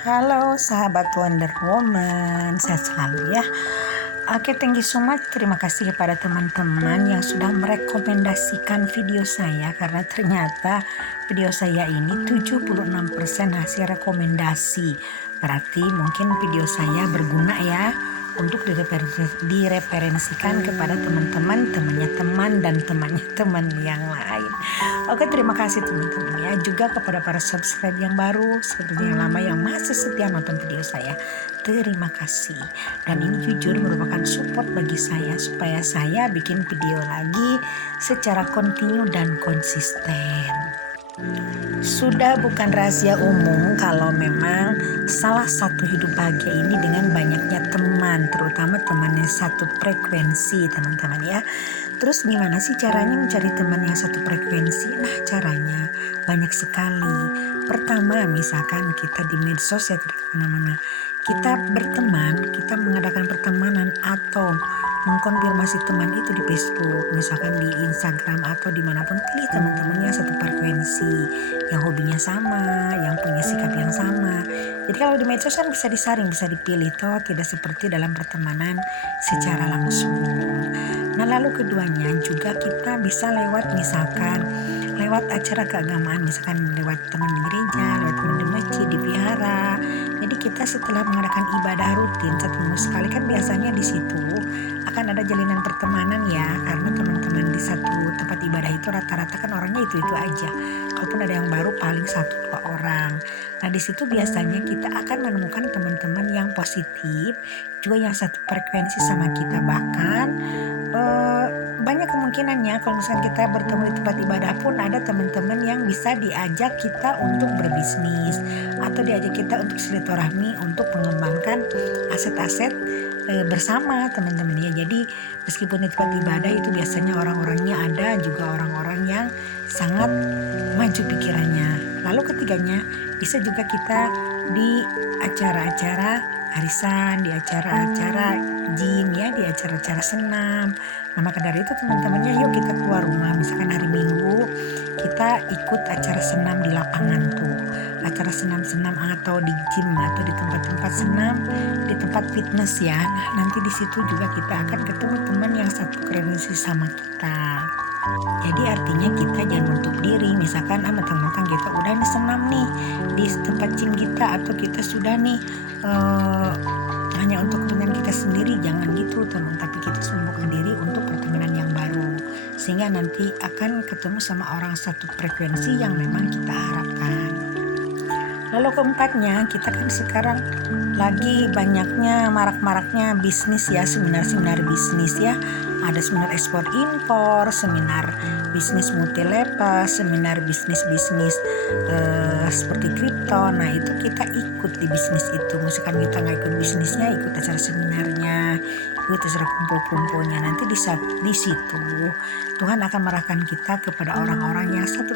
Halo sahabat Wonder Woman, sehat selalu ya. Oke, thank you so much. Terima kasih kepada teman-teman yang sudah merekomendasikan video saya, karena ternyata video saya ini 76% hasil rekomendasi. Berarti mungkin video saya berguna ya untuk direferensikan kepada teman-temannya teman dan temannya teman yang lain. Oke, terima kasih teman-teman ya, juga kepada para subscribe yang baru seperti yang lama yang masih setia nonton video saya. Terima kasih. Dan ini jujur merupakan support bagi saya supaya saya bikin video lagi secara kontinu dan konsisten. Sudah bukan rahasia umum kalau memang salah satu hidup bahagia ini dengan banyaknya teman, terutama teman yang satu frekuensi teman-teman ya. Terus gimana sih caranya mencari teman yang satu frekuensi? Nah, caranya banyak sekali. Pertama, misalkan kita di medsos ya, tidak kemana-mana. Kita berteman, kita mengadakan pertemanan atau mengkonfirmasi teman itu di Facebook, misalkan di Instagram atau dimanapun, pilih teman-temannya satu frekuensi, yang hobinya sama, yang punya sikap yang sama. Jadi kalau di medsos kan bisa disaring, bisa dipilih, toh tidak seperti dalam pertemanan secara langsung. Nah, lalu keduanya juga kita bisa lewat misalkan lewat acara keagamaan, misalkan lewat teman di gereja, lewat teman di masjid, di vihara. Jadi kita setelah mengadakan ibadah rutin satu minggu sekali, kan biasanya di situ akan ada jalinan pertemanan ya, karena teman-teman di satu tempat ibadah itu rata-rata kan orangnya itu aja. Kalaupun ada yang baru paling 1-2 orang. Nah, di situ biasanya kita akan menemukan teman-teman yang positif, juga yang satu frekuensi sama kita. Bahkan banyak kemungkinannya kalau misalkan kita bertemu di tempat ibadah pun ada teman-teman yang bisa diajak kita untuk berbisnis atau diajak kita untuk silaturahmi untuk mengembangkan aset-aset bersama teman-teman ya. Jadi meskipun di tempat ibadah itu biasanya orang-orangnya ada juga orang-orang yang sangat maju pikirannya. Lalu ketiganya bisa juga kita di acara-acara arisan, di acara-acara gym ya, di acara-acara senam. Nah, maka dari itu teman-temannya yuk kita keluar rumah, misalkan hari Minggu kita ikut acara senam di lapangan tuh, acara senam-senam atau di gym atau di tempat-tempat senam, di tempat fitness ya. Nah, nanti di situ juga kita akan ketemu teman yang satu frekuensi sama kita. Jadi artinya kita jangan menutup diri, misalkan mentang-mentang kita udah nih senam nih di tempat gym kita, atau kita sudah nih hanya untuk kepentingan kita sendiri, jangan gitu teman. Tapi kita membuka diri untuk pertemanan yang baru, sehingga nanti akan ketemu sama orang satu frekuensi yang memang kita harapkan. Lalu keempatnya, kita kan sekarang lagi banyaknya marak-maraknya bisnis ya, seminar-seminar bisnis ya. Ada seminar ekspor impor, seminar bisnis multi level, seminar bisnis-bisnis seperti kripto. Nah, itu kita ikut di bisnis itu. Misalkan kita nggak ikut bisnisnya, ikut acara seminarnya, ikut acara kumpul-kumpulnya. Nanti di situ Tuhan akan merahkan kita kepada orang-orang yang satu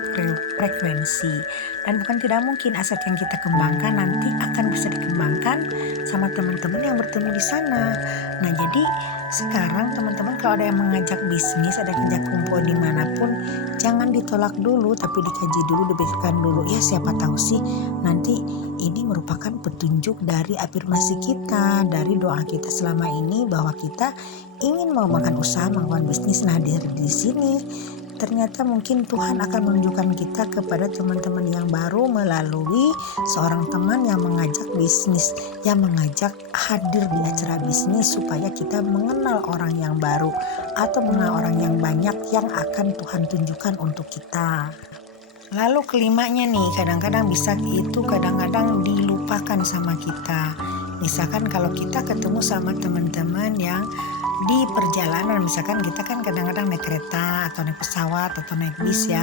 frekuensi. Dan bukan tidak mungkin aset yang kita kembangkan nanti akan bisa dikembangkan sama teman-teman yang bertemu di sana. Nah, jadi sekarang teman-teman kalau ada yang mengajak bisnis, ada yang ngajak kumpul dimanapun, jangan ditolak dulu, tapi dikaji dulu, dipikirkan dulu. Ya, siapa tahu sih nanti ini merupakan petunjuk dari afirmasi kita, dari doa kita selama ini bahwa kita ingin mengembangkan usaha, mengembangkan bisnis. Nah, di sini ternyata mungkin Tuhan akan menunjukkan kita kepada teman-teman yang baru melalui seorang teman yang mengajak bisnis, yang mengajak hadir di acara bisnis supaya kita mengenal orang yang baru atau mengenal orang yang banyak yang akan Tuhan tunjukkan untuk kita. Lalu kelimanya nih, kadang-kadang bisa itu kadang-kadang dilupakan sama kita. Misalkan kalau kita ketemu sama teman-teman yang di perjalanan, misalkan kita kan kadang-kadang naik kereta atau naik pesawat atau naik bis ya,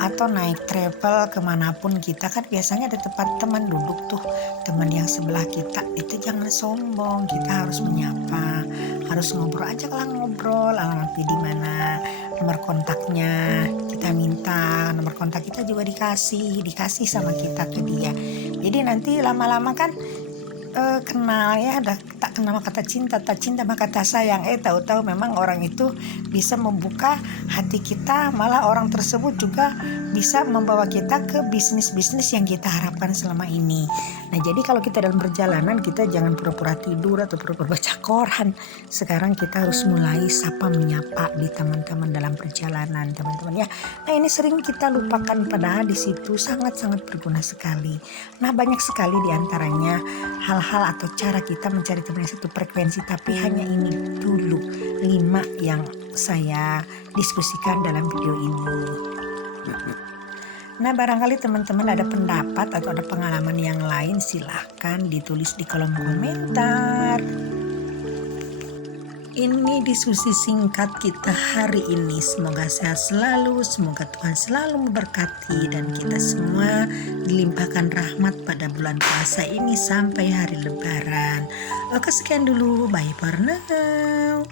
atau naik travel kemanapun kita, kan biasanya ada tempat teman duduk tuh, teman yang sebelah kita. Itu jangan sombong, kita harus menyapa, harus ngobrol, ajaklah ngobrol, alamat di mana, nomor kontaknya kita minta, nomor kontak kita juga dikasih sama kita ke dia. Jadi nanti lama-lama kan kenal ya, tak kenal kata cinta, tak cinta maka kata sayang. Tahu-tahu memang orang itu bisa membuka hati kita, malah orang tersebut juga bisa membawa kita ke bisnis-bisnis yang kita harapkan selama ini. Nah, jadi kalau kita dalam perjalanan, kita jangan pura-pura tidur atau pura-pura baca koran. Sekarang kita harus mulai sapa menyapa di teman-teman dalam perjalanan, teman-teman ya. Nah, ini sering kita lupakan, padahal di situ sangat-sangat berguna sekali. Nah, banyak sekali di antaranya hal-hal atau cara kita mencari teman yang satu frekuensi, tapi hanya ini dulu 5 yang saya diskusikan dalam video ini. Nah, barangkali teman-teman ada pendapat atau ada pengalaman yang lain, silahkan ditulis di kolom komentar. Ini diskusi singkat kita hari ini. Semoga sehat selalu, semoga Tuhan selalu memberkati, dan kita semua dilimpahkan rahmat pada bulan puasa ini sampai hari Lebaran. Oke, sekian dulu. Bye for now.